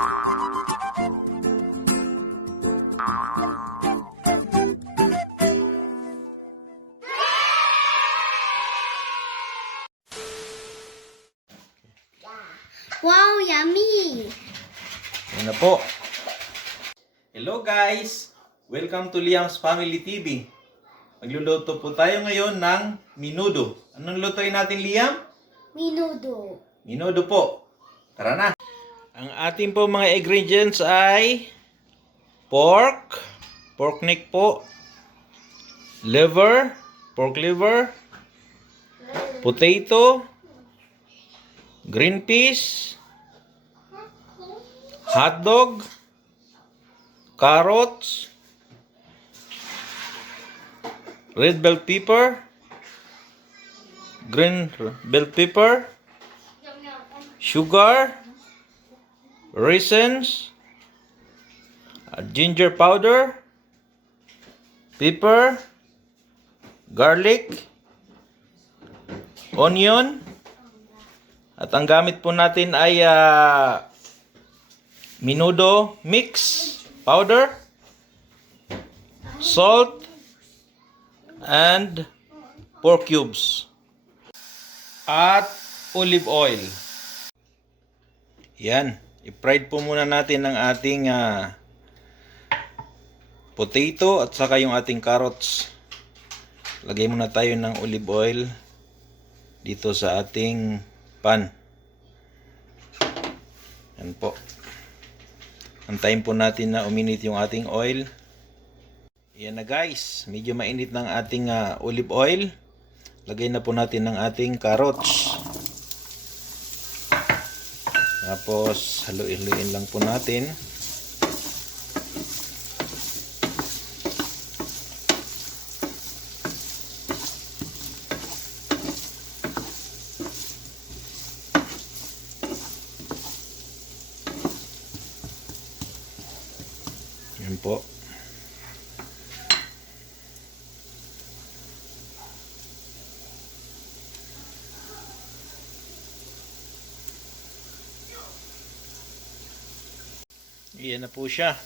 Wow, yummy! Yan na po. Hello guys! Welcome to Liam's Family TV. Magluluto po tayo ngayon ng minudo. Anong lutuin natin, Liam? Minudo. Minudo po. Tara na. Ang ating po mga ingredients ay pork, pork neck po, liver, pork liver, potato, green peas, hot dog, carrots, red bell pepper, green bell pepper, sugar, raisins, uh, ginger powder, pepper, garlic, onion, at ang gamit po natin ay ah, minudo mix powder, salt, and pork cubes. At olive oil. Yan. I-fried po muna natin ang ating ah, potato at saka yung ating carrots. Lagay muna tayo ng olive oil dito sa ating pan. Yan po. Antayin po natin na uminit yung ating oil. Yan na guys. Medyo mainit ng ating ah, olive oil. Lagay na po natin ng ating carrots. Tapos, haluin-haluin lang po natin. Yan po. Iyan na po siya.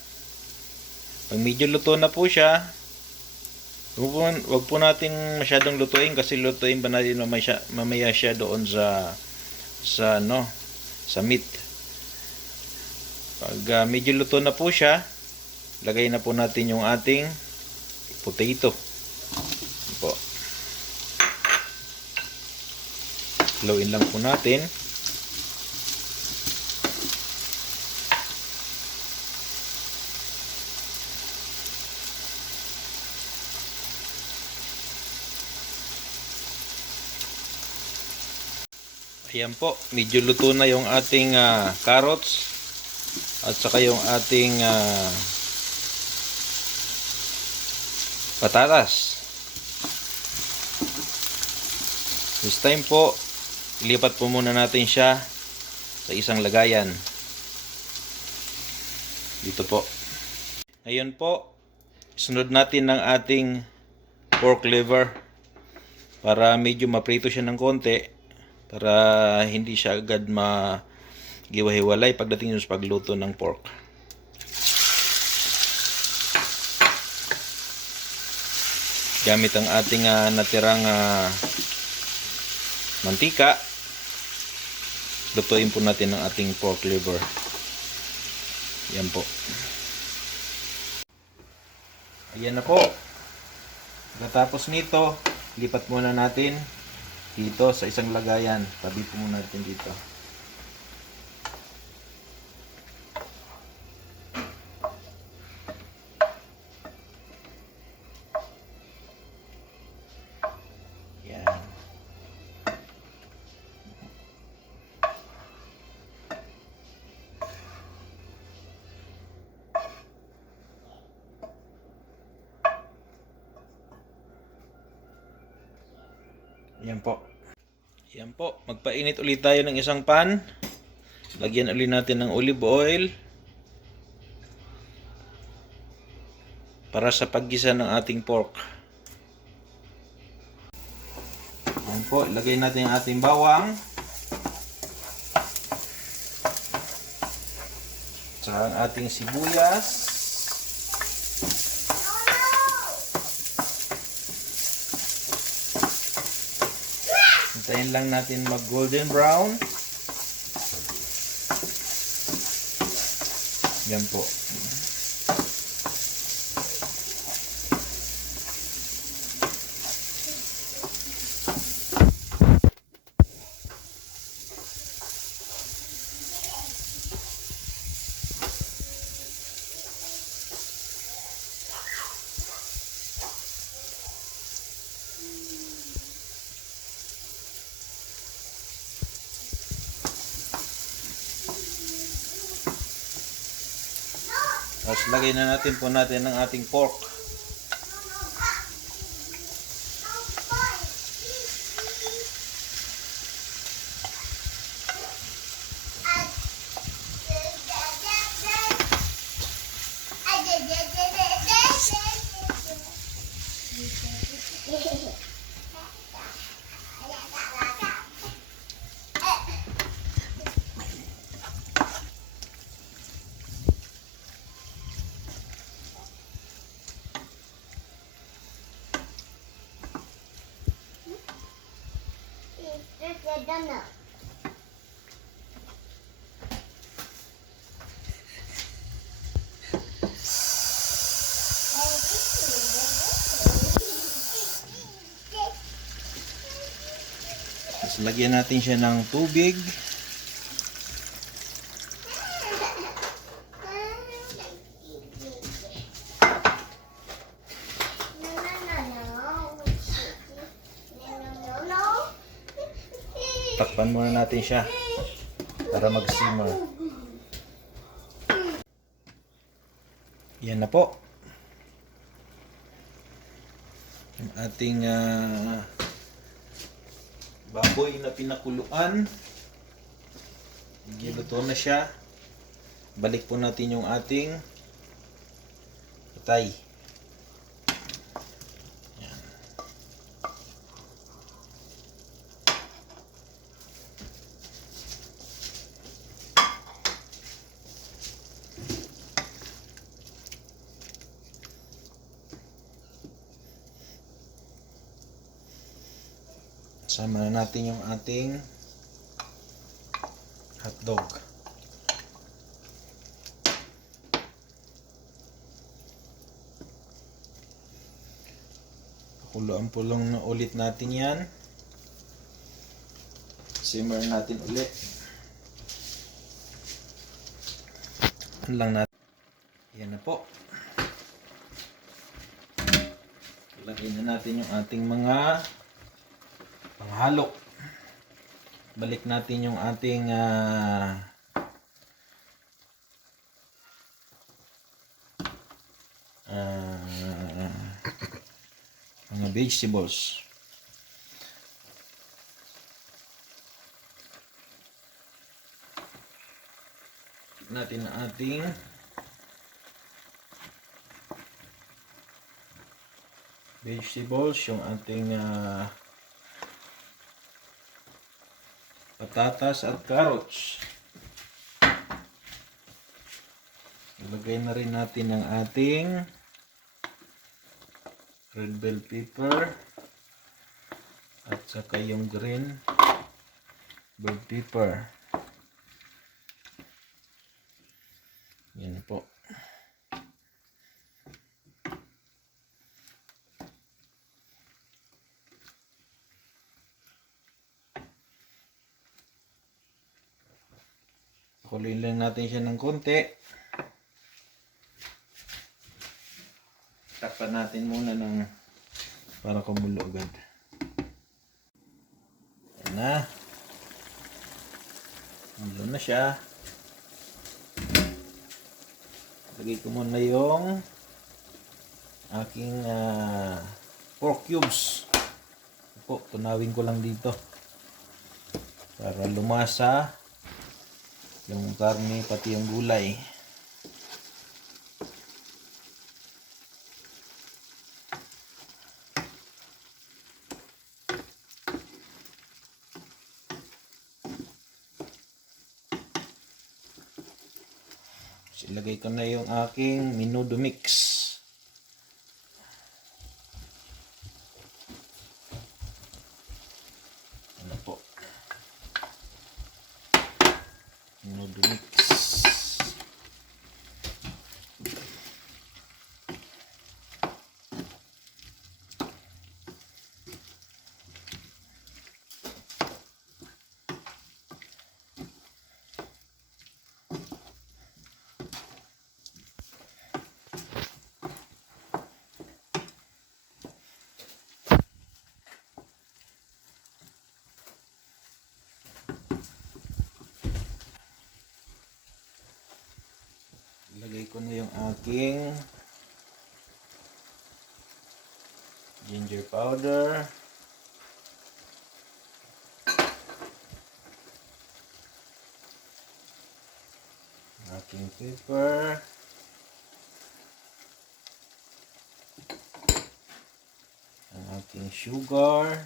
Pag medyo luto na po siya, wag po, wag po natin masyadong lutuin kasi lutuin ba natin mamaya, mamaya siya doon sa sa ano, sa meat. Pag ah, medyo luto na po siya, lagay na po natin yung ating potato. Po. Haluin lang po natin. Ayan po, medyo luto na yung ating ah, carrots at saka yung ating ah, patatas. This time po, ilipat po muna natin siya sa isang lagayan. Dito po. Ngayon po, sunod natin ng ating pork liver para medyo maprito siya ng konti para hindi siya agad ma giwahiwalay pagdating sa pagluto ng pork. Gamit ang ating ah, natirang ah, mantika, lutuin po natin ang ating pork liver. Yan po. Ayan na po. Pagkatapos nito, lipat muna natin dito sa isang lagayan. Tabi po muna natin dito. Yan. Yan po. Yan po. Magpainit ulit tayo ng isang pan. Lagyan ulit natin ng olive oil. Para sa paggisa ng ating pork. Yan po. Lagay natin ang ating bawang. Tsaka ang ating sibuyas. Hintayin lang natin mag golden brown. Yan po. Tapos lagay na natin po natin ang ating pork. Tapos lagyan natin siya ng tubig. Takpan muna natin siya para mag-simmer. Yan na po. Yung ating ah, baboy na pinakuluan. Giluto na siya. Balik po natin yung ating patay. Sama na natin yung ating hotdog. Pakuloan-pulong na ulit natin yan. Simmer natin ulit. Lang natin. Yan na po. Lagay na natin yung ating mga panghalo. Balik natin yung ating ah, ah, mga vegetables. natin ang ating vegetables, yung ating ah, patatas at carrots. Ilagay na rin natin ang ating red bell pepper at saka yung green bell pepper. Yan po. Kuloyin lang natin siya ng konti. Takpan natin muna ng para kumulo agad. Yan na. Kumulo na siya. Lagay ko muna yung aking ah, pork cubes. Po, tunawin ko lang dito. Para lumasa yung karne pati yung gulay. Ilagay ko na yung aking menudo mix. Ano po? Menudo mix. Ilagay ko na yung aking ginger powder. Aking pepper. Ang aking sugar.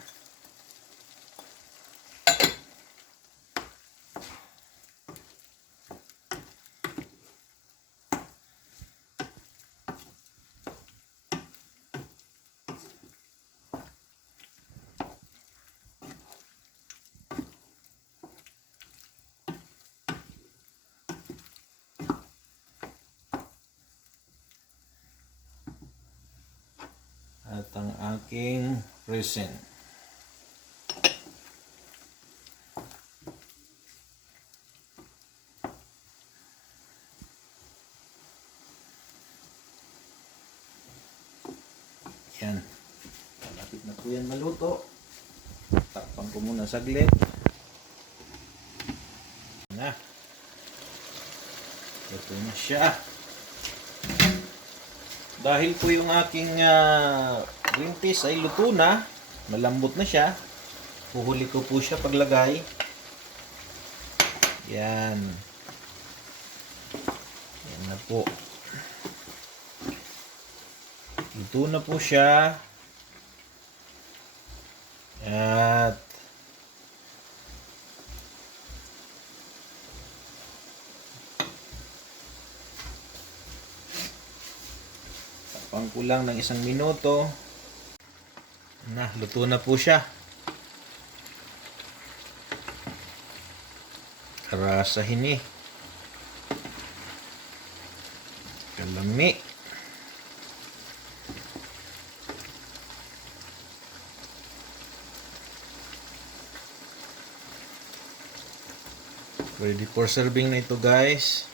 At ang aking resin. Yan. Malapit na po yan maluto. Takpan ko muna saglit. Na. Ito na siya. Dahil po yung aking ah, green peas ay luto na, malambot na siya, puhuli ko po siya paglagay. Yan. Yan na po. Luto na po siya. At Tapang ko lang ng isang minuto. Na, luto na po siya. Karasahin eh. Kalami. Ready for serving na ito guys.